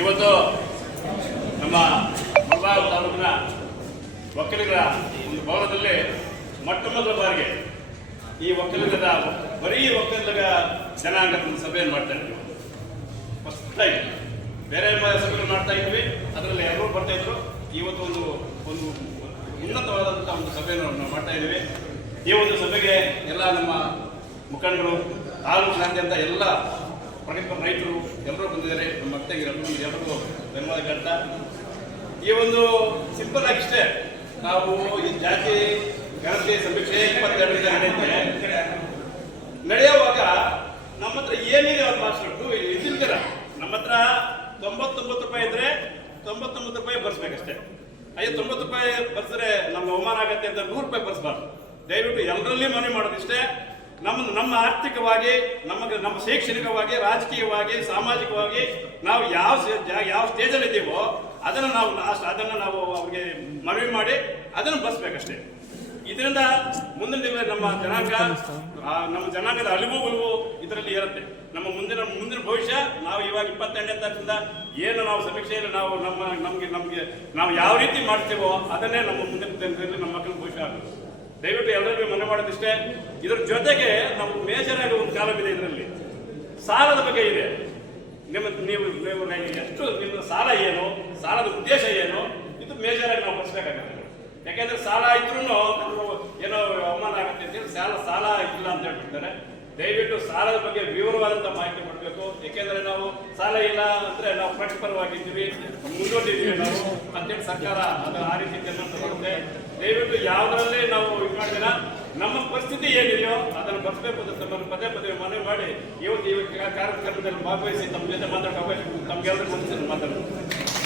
ಇವತ್ತು ನಮ್ಮ ಮುಳಬಾಗ ತಾಲೂಕಿನ ಒಕ್ಕಲಿಗರ ಒಂದು ಭವನದಲ್ಲಿ ಮೊಟ್ಟ ಮೊದಲ ಬಾರಿಗೆ ಈ ಒಕ್ಕಲಿಗದ ಬರೀ ಒಕ್ಕಲಿಗ ಜನಾಂಗದ ಸಭೆಯನ್ನು ಮಾಡ್ತಾ ಇದ್ವಿ. ಹೊಸದಾಗಿ ಬೇರೆ ಬೇರೆ ಸಭೆಗಳು ಮಾಡ್ತಾ ಇದ್ವಿ. ಅದರಲ್ಲಿ ಎಲ್ಲರೂ ಬರ್ತಾ ಇದ್ರು. ಇವತ್ತು ಒಂದು ಒಂದು ಉನ್ನತವಾದಂಥ ಒಂದು ಸಭೆಯನ್ನು ನಾವು ಮಾಡ್ತಾ ಇದ್ದೀವಿ. ಈ ಒಂದು ಸಭೆಗೆ ಎಲ್ಲ ನಮ್ಮ ಮುಖಂಡರು ತಾಲೂಕಿನಾದ್ಯಂತ ಎಲ್ಲ ಪ್ರಗತಿಪರ ರೈತರು ಎಲ್ಲರೂ ಬಂದಿದ್ದಾರೆ. ನಮ್ಮ ಅತ್ತೆಗೆ ಎಲ್ಲರಿಗೂ ಧನ್ಯವಾದ ಹೇಳ್ತಾ. ಈ ಒಂದು ಸಿಂಪಲ್ ಆಗಿಷ್ಟೇ ನಾವು ಈ ಜಾತಿ ಗಣತಿ ಸಮೀಕ್ಷೆ ಇಪ್ಪತ್ತೆರಡು ನಡೆಯುತ್ತೆ. ನಡೆಯುವಾಗ ನಮ್ಮ ಹತ್ರ ಏನಿದೆ ಅವ್ರ ಮಾರ್ಕ್ಸ್ಗಳು ಇದಿಲ್ದಿರ ನಮ್ಮ ಹತ್ರ ತೊಂಬತ್ತೊಂಬತ್ತು ರೂಪಾಯಿ ಇದ್ರೆ ತೊಂಬತ್ತೊಂಬತ್ತು ರೂಪಾಯಿ ಬರ್ಸ್ಬೇಕಷ್ಟೇ. ಐದು ತೊಂಬತ್ತು ರೂಪಾಯಿ ಬರ್ಸಿದ್ರೆ ನಮ್ಗೆ ಅವಮಾನ ಆಗತ್ತೆ ಅಂತ ನೂರು ರೂಪಾಯಿ ಬರ್ಸ್ಬಾರ್ದು. ದಯವಿಟ್ಟು ಎಲ್ಲರಲ್ಲಿ ಮನವಿ ಮಾಡೋದಿಷ್ಟೇ. ನಮ್ಮ ನಮ್ಮ ಆರ್ಥಿಕವಾಗಿ, ನಮಗೆ, ನಮ್ಮ ಶೈಕ್ಷಣಿಕವಾಗಿ, ರಾಜಕೀಯವಾಗಿ, ಸಾಮಾಜಿಕವಾಗಿ ನಾವು ಯಾವ ಯಾವ ಸ್ಟೇಜ್ ಯಾವ ಸ್ಟೇಜಲ್ಲಿ ಇದ್ದೀವೋ ಅದನ್ನು ನಾವು ಅದನ್ನು ನಾವು ಅವ್ರಿಗೆ ಮನವಿ ಮಾಡಿ ಅದನ್ನು ಬಸ್ಬೇಕಷ್ಟೇ ಇದರಿಂದ ಮುಂದಿನ ದಿನ ನಮ್ಮ ಜನಾಂಗ ನಮ್ಮ ಜನಾಂಗದ ಅಳಿವು ಉಳಿವು ಇದರಲ್ಲಿ ಇರುತ್ತೆ. ನಮ್ಮ ಮುಂದಿನ ಮುಂದಿನ ಭವಿಷ್ಯ ನಾವು ಇವಾಗ ಇಪ್ಪತ್ತೆಂಟನೇ ತಾರೀಕಿಂದ ಏನು ನಾವು ಸಮೀಕ್ಷೆಯಲ್ಲಿ ನಾವು ನಮ್ಮ, ನಮಗೆ ನಮಗೆ ನಾವು ಯಾವ ರೀತಿ ಮಾಡ್ತೀವೋ ಅದನ್ನೇ ನಮ್ಮ ಮುಂದಿನ ದಿನದಲ್ಲಿ ನಮ್ಮ ಮಕ್ಕಳ ಭವಿಷ್ಯ ಆಗುತ್ತೆ. ದಯವಿಟ್ಟು ಎಲ್ಲರಿಗೂ ಮನೆ ಮಾಡೋದಿಷ್ಟೇ ಇದ್ರ ಜೊತೆಗೆ ನಮ್ಮ ಮೇಜರ್ ಆಗಿ ಒಂದು ಕಾಲಂ ಇದೆ ಇದರಲ್ಲಿ. ಸಾಲದ ಬಗ್ಗೆ ಇದೆ. ನಿಮ್ಮ, ನೀವು ನೀವು ಎಷ್ಟು, ನಿಮ್ಮ ಸಾಲ ಏನು, ಸಾಲದ ಉದ್ದೇಶ ಏನು, ಇದು ಮೇಜರ್ ಆಗಿ ನಾವು ಬರ್ಸ್ಬೇಕಾಗುತ್ತೆ ಯಾಕೆಂದ್ರೆ ಸಾಲ ಇದ್ರೂ ಏನೋ ಅವಮಾನ ಆಗುತ್ತೆ ಅಂತೇಳಿ ಸಾಲ ಸಾಲ ಇಲ್ಲ ಅಂತ ಹೇಳ್ಬಿಡ್ತಾರೆ. ದಯವಿಟ್ಟು ಸಾಲದ ಬಗ್ಗೆ ವಿವರವಾದಂತ ಮಾಹಿತಿ ಕೊಡಬೇಕು. ಯಾಕೆಂದ್ರೆ ನಾವು ಸಾಲ ಇಲ್ಲ ಅಂದ್ರೆ ನಾವು ಪ್ರತಿಪರವಾಗಿದ್ದೀವಿ ಮುಂದೋಟಿದ್ದೀವಿ ನಾವು. ಅಂತೇಳಿ ಸರ್ಕಾರ ಅದು ಆ ರೀತಿ ಕೆಲಸ ತಗೊಳುತ್ತೆ ದಯವಿಟ್ಟು ಯಾವುದರಲ್ಲೇ ನಾವು ಇದು ಮಾಡಿದ ನಮ್ಮ ಪರಿಸ್ಥಿತಿ ಏನಿದೆಯೋ ಅದನ್ನು ಬರ್ತದೆ ಅಂತ ಪದೇ ಪದೇ ಮನವಿ ಮಾಡಿ ಇವತ್ತು ಇವತ್ತು ಕಾರ್ಯಕ್ರಮದಲ್ಲಿ ಭಾಗವಹಿಸಿ ತಮ್ಮ ಜೊತೆ ಮಾತಾಡೋ ಅವಕಾಶ ತಮಗೆಲ್ಲರಿಗೂ ಮಾತಾಡೋದು.